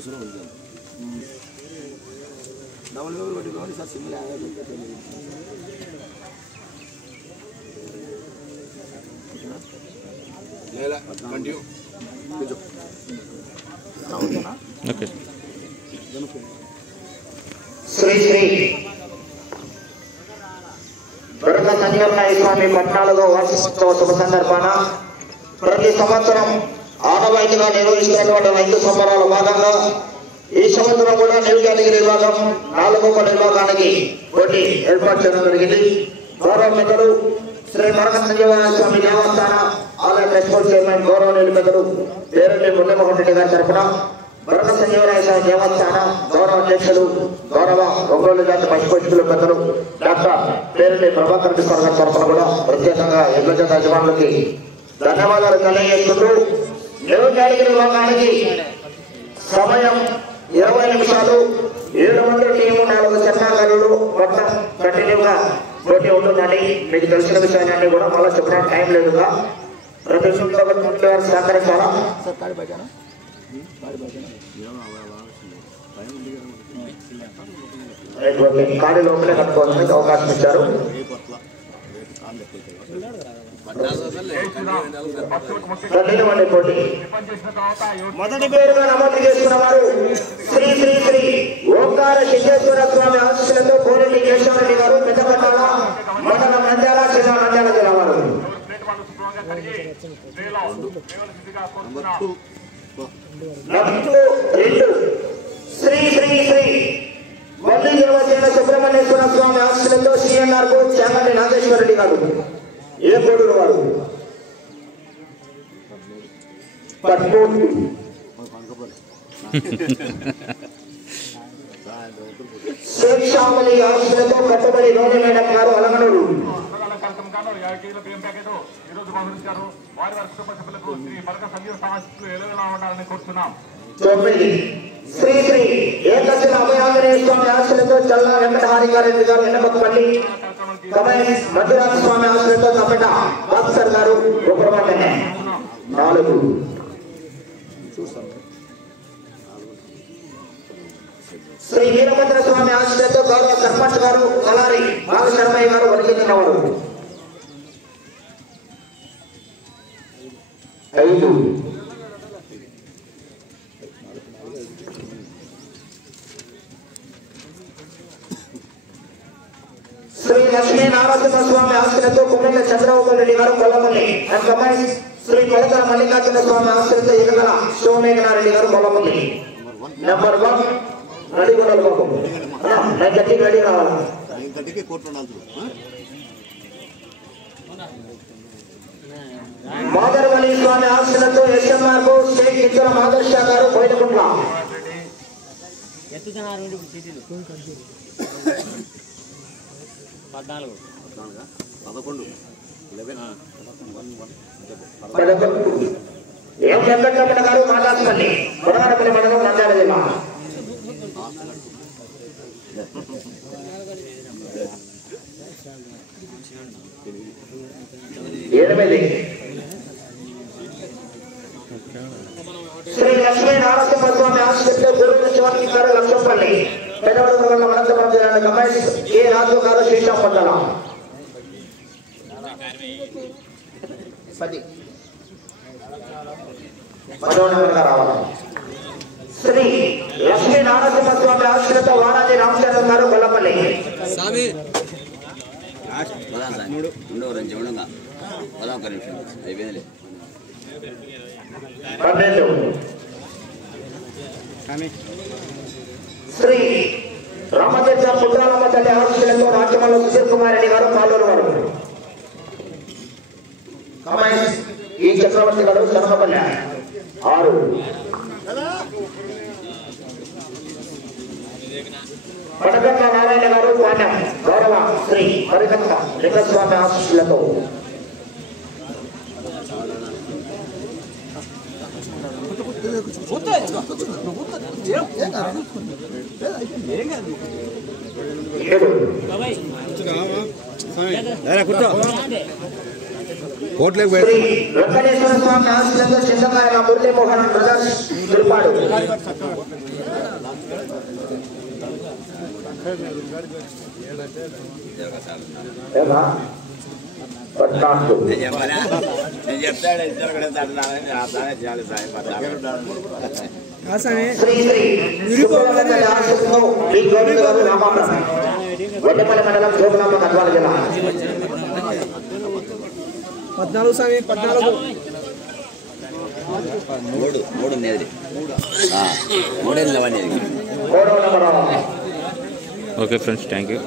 అవసరం ఉంది double wave కొట్టుకోండి sir single continue okay Sri Sri Durga సంజీవనాయ స్వామి 14వ వార్షికోత్సవ శుభ సందర్భాన ప్రతి సంవత్సరం ఆనవాయితీగా నిర్వహిస్తున్నటువంటి రైతు సంబరాల భాగంగా ఈ సంవత్సరం కూడా నియోజకవర్గ విభాగం 4వ నిర్వాహానికి పోటీ ఏర్పాటు చేయడం జరిగింది. గౌరవ పెద్దలు శ్రీ మరక సంజీవనాయ స్వామి దేవస్థాన ఆలయ ట్రస్టల్ చైర్మన్ గౌరవనీయులు పెద్దలు పేరెడ్డి మురళీమోహన్ రెడ్డి గారి తరఫున మరక సంజీవనాయ స్వామి దేవస్థాన గౌరవ అధ్యక్షులు గౌరవ ఒంగోలు జాతి పశుపోషకులు పెద్దలు డాక్టర్ పేరెడ్డి ప్రభాకర్ రెడ్డి గారి తరఫున కూడా ప్రత్యేకంగా ఎడ్ల జత యజమానులకి ధన్యవాదాలు తెలియజేస్తుంటూ నియోజకవర్గ విభాగానికి సమయం 20 నిమిషాలు 7 మంది టీము 4 చిన్నారులు మొత్తం కంటిన్యూగా పోటీ ఉంటుందని మీకు తెలిసిన విషయాన్ని కూడా మళ్ళీ చెప్పడం టైం లేదుగా ప్రతి సహకరించాలా ఖాళీ లోపలే కట్టుకోవడానికి అవకాశం ఇచ్చారు. మొదటి పేరుగా నమోదు చేసుకున్న వారు శ్రీ శ్రీ శ్రీ ఓంకార సిద్ధేశ్వర స్వామి ఆశీస్సులతో కోరెడ్డి కేశవరెడ్డి గారు పెద్దపట్టాల మండలం నంద్యాల జిల్లా నంద్యాల జిల్లా వారు. శ్రీ శ్రీ శ్రీ వల్లి దేవసేన సుబ్రహ్మణ్యేశ్వర స్వామి ఆశీస్సులతో సిఎన్ఆర్ కు చాగంటి నాగేశ్వరరెడ్డి గారు ఏ కోడూరు వారు. శ్రీశామలి ఆశీస్సులతో కట్టుబడి రోడ్డు మేడం గారు అలంగనూరు. శ్రీ శ్రీ ఏకశిల అభయాంజనేయ స్వామి ఆశీస్సులతో చల్లా వెంకటహారిగారెడ్డి గారు ఎన్నపల్లి మధురాజ స్వామి ఆశీస్సులతో తప్పట బాక్సర్ గారు ఉపరమండనే 4. శ్రీ వీరభద్ర స్వామి ఆశీస్సులతో గౌరవ సర్పంచ్ గారు కలారి నాగశర్మయ్య గారు వణికిస్తున్నవారు 5. శ్రీ లక్ష్మీ నారాయణ స్వామి ఆశీస్సులతో కుమ్మెల చంద్రబాబు రెడ్డి గారు కొల్లపల్లి అండ్ శ్రీ కొలతల మల్లికార్జున స్వామి ఆశీస్సులతో ఎగల సోమేఘనారెడ్డి గారు కొల్లపల్లి. నెంబర్ 1 రెడీ కొనాలి బాబు 9:30 రెడీ రావాలి. 9:30 కోర్టు మాదర్వల్లి స్వామి ఆశీస్సులతో ఎస్ఎంఆర్ కు షేక్ ఇద్దర మాదర్ షా గారు బయటకుంట్ల 11 ఎం వెంకటరమణ గారు మాదాస్పల్లి బొడవాడపల్లి మండలం నంద్యాల జిల్లా. శ్రీ లక్ష్మీ నారసింహ స్వామి ఆశీస్సులతో గురువుల శివాజీ గారు లక్ష్మపల్లి పెదవడూరు మండలం అనంతపురం జిల్లా కమేష్ ఏ రాజు గారు శ్రీశాంపట్టణ 10 రావాలి. శ్రీ లక్ష్మీ నారసింహ స్వామి ఆశీస్సులతో వారాజీ రామచంద్ర గారు గొల్లపల్లి. శ్రీ రామతీర్థ పుట్రాలమ్మ తల్లి ఆశీస్సులతో రాజ్యమల్ల సుధీర్ కుమార్ రెడ్డి గారు పాలూరు వారు. ఈ చక్రవర్తి గారు కనకపల్లి 6. పడగట్ల నారాయణ గారు పాండ్యం గౌరవ శ్రీ పరిగట్ల లింగస్వామి ఆశీస్సులతో కోట్లేకి శ్రీ వెంకటేశ్వర స్వామి ఆశీస్సులతో చింతకాయల మురళీమోహన్ బ్రదర్స్ తిరుపాడు. శ్రీ శ్రీ సుబ్రహ్మణ్య ఆశీస్సులతో శ్రీ గోవింద గారు రామాపురం వడ్డపల్లి మండలం జోగులాంబ గద్వాల జిల్లా. 14 స్వామి 14 మూడు నేది మూడేళ్ళు మూడవ number. Okay friends, thank you.